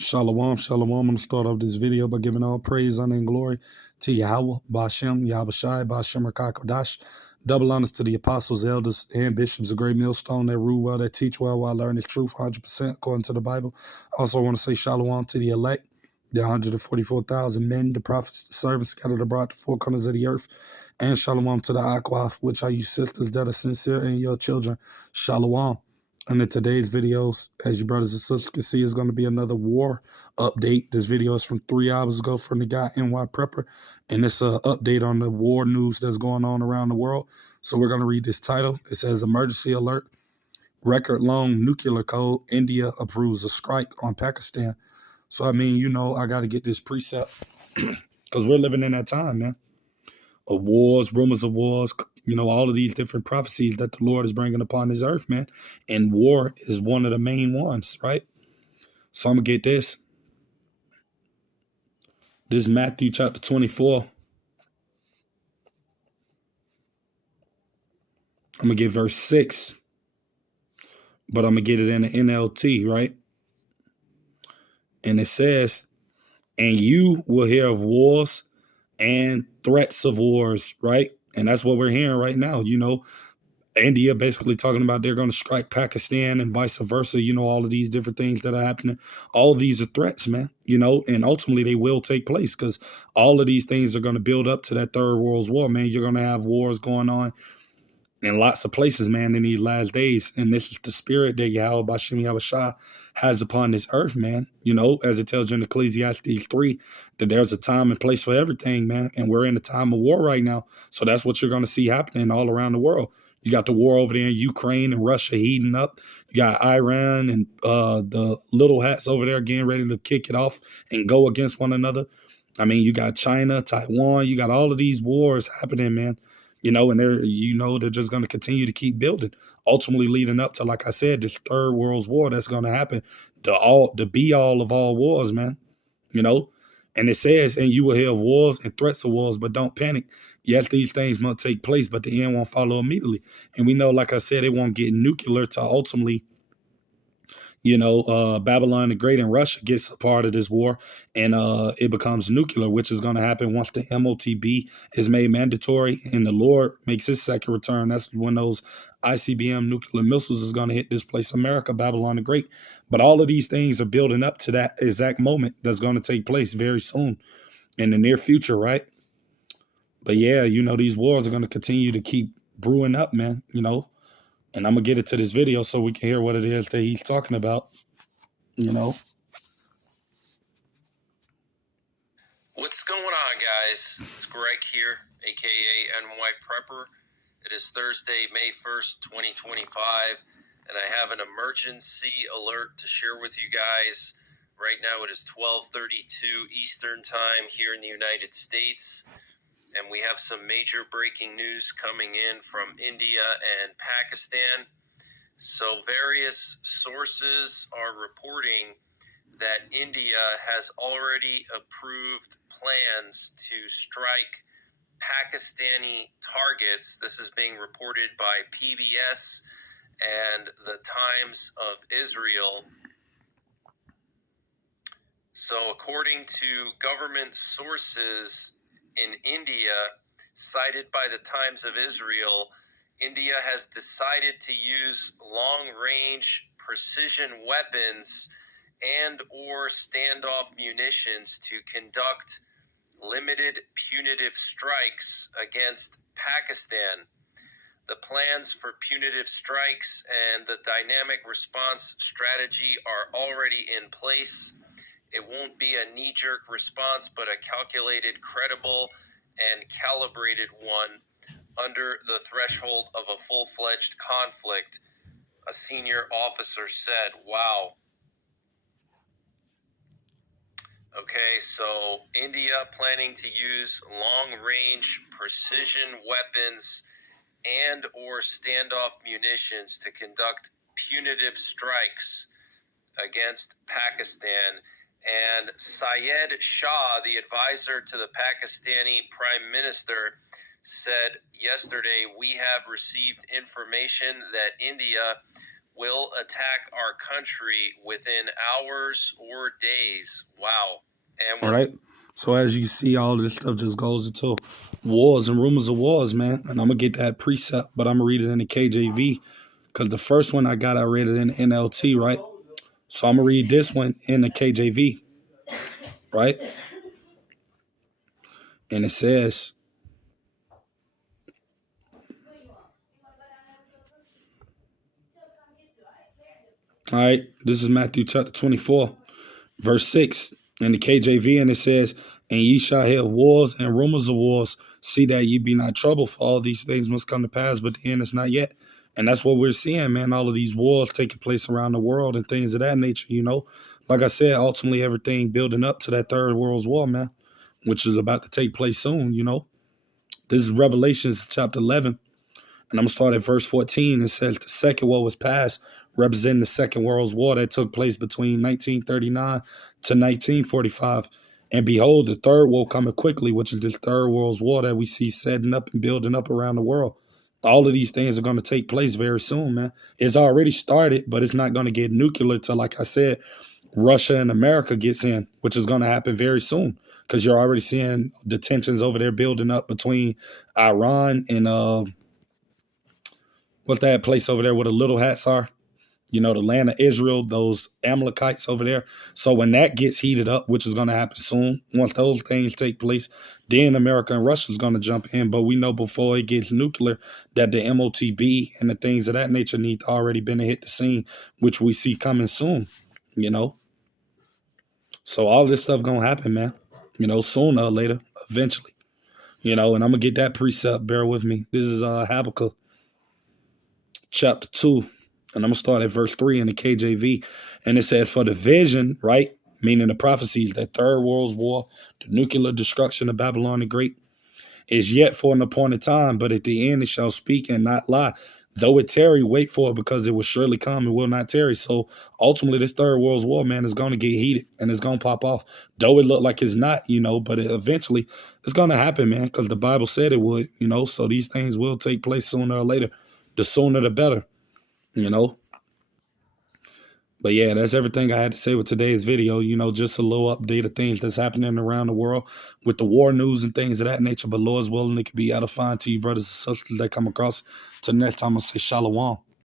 Shalom, shalom. I'm going to start off this video by giving all praise, honor, and glory to Yahweh, Bashem, Yahweh Shai, Bashem, Rakakadash. Double honors to the apostles, elders, and bishops, a great millstone that rule well, that teach well, while learning truth 100% according to the Bible. Also, I want to say shalom to the elect, the 144,000 men, the prophets, the servants scattered abroad the four corners of the earth. And shalom to the Akwaf, which are you sisters that are sincere, and your children. Shalom. And in today's videos, as you brothers and sisters can see, is going to be another war update. This video is from 3 hours ago from the guy NY Prepper, and it's an update on the war news that's going on around the world. So we're going to read this title. It says, Emergency Alert, Record-Long Nuclear Code, India approves a strike on Pakistan. So, I mean, you know, I got to get this precept because we're living in that time, man, of wars, rumors of wars, you know, all of these different prophecies that the Lord is bringing upon this earth, man. And war is one of the main ones, right? So I'm going to get this. This is Matthew chapter 24. I'm going to get verse 6. But I'm going to get it in the NLT, right? And it says, and you will hear of wars and threats of wars, right? And that's what we're hearing right now, you know. India basically talking about they're going to strike Pakistan and vice versa. You know, all of these different things that are happening. All of these are threats, man, you know, and ultimately they will take place because all of these things are going to build up to that third world war, man. You're going to have wars going on in lots of places, man, in these last days. And this is the spirit that Yahweh Bashem Yahweh Shah has upon this earth, man. You know, as it tells you in Ecclesiastes 3, that there's a time and place for everything, man. And we're in a time of war right now. So that's what you're going to see happening all around the world. You got the war over there in Ukraine and Russia heating up. You got Iran and the little hats over there getting ready to kick it off and go against one another. I mean, you got China, Taiwan. You got all of these wars happening, man. You know, and they're just going to continue to keep building, ultimately leading up to, like I said, this third world war that's going to happen, the be all of all wars, man. You know, and it says, and you will hear of wars and threats of wars, but don't panic. Yes, these things must take place, but the end won't follow immediately. And we know, like I said, it won't get nuclear to ultimately, you know, Babylon the Great and Russia gets a part of this war, and it becomes nuclear, which is going to happen once the MOTB is made mandatory and the Lord makes his second return. That's when those ICBM nuclear missiles is going to hit this place, America, Babylon the Great. But all of these things are building up to that exact moment that's going to take place very soon in the near future, right? But yeah, you know, these wars are going to continue to keep brewing up, man, you know. And I'm going to get into this video so we can hear what it is that he's talking about, you know. What's going on, guys? It's Greg here, aka NY Prepper. It is Thursday, May 1st, 2025, and I have an emergency alert to share with you guys. Right now it is 12:32 Eastern Time here in the United States, and we have some major breaking news coming in from India and Pakistan. So various sources are reporting that India has already approved plans to strike Pakistani targets. This is being reported by PBS and the Times of Israel. So according to government sources in India, cited by the Times of Israel, India has decided to use long-range precision weapons and or standoff munitions to conduct limited punitive strikes against Pakistan. The plans for punitive strikes and the dynamic response strategy are already in place. It won't be a knee-jerk response, but a calculated, credible, and calibrated one under the threshold of a full-fledged conflict, a senior officer said. Wow. Okay, so India planning to use long-range precision weapons and or standoff munitions to conduct punitive strikes against Pakistan. And Syed Shah, the advisor to the Pakistani Prime Minister, said yesterday, we have received information that India will attack our country within hours or days. Wow. And All right. So as you see, all this stuff just goes into wars and rumors of wars, man. And I'm going to get that precept, but I'm going to read it in the KJV because the first one I read it in the NLT, right? So I'm going to read this one in the KJV, right? And it says, all right, this is Matthew chapter 24, verse 6 in the KJV, and it says, and ye shall hear of wars and rumors of wars. See that ye be not troubled, for all these things must come to pass, but the end is not yet. And that's what we're seeing, man, all of these wars taking place around the world and things of that nature, you know. Like I said, ultimately everything building up to that third world war, man, which is about to take place soon, you know. This is Revelations chapter 11. And I'm going to start at verse 14. It says, the second war was passed, representing the Second World War that took place between 1939 to 1945. And behold, the third war coming quickly, which is this third world war that we see setting up and building up around the world. All of these things are going to take place very soon, man. It's already started, but it's not going to get nuclear till, like I said, Russia and America gets in, which is going to happen very soon because you're already seeing the tensions over there building up between Iran and what's that place over there where the little hats are? You know, the land of Israel, those Amalekites over there. So when that gets heated up, which is going to happen soon, once those things take place, then America and Russia is going to jump in. But we know before it gets nuclear that the MOTB and the things of that nature need to already been to hit the scene, which we see coming soon, you know. So all this stuff going to happen, man, you know, sooner or later, eventually, you know, and I'm going to get that precept. Bear with me. This is Habakkuk chapter 2. And I'm going to start at verse 3 in the KJV. And it said, for the vision, right, meaning the prophecies, that third world war, the nuclear destruction of Babylon the Great, is yet for an appointed time, but at the end it shall speak and not lie. Though it tarry, wait for it, because it will surely come and will not tarry. So ultimately, this third world war, man, is going to get heated and it's going to pop off. Though it look like it's not, you know, but eventually it's going to happen, man, because the Bible said it would, you know. So these things will take place sooner or later. The sooner the better. You know, but yeah, that's everything I had to say with today's video. You know, just a little update of things that's happening around the world with the war news and things of that nature. But Lord's willing, it could be edifying to you, brothers and sisters that come across. Till next time, I'll say shalom.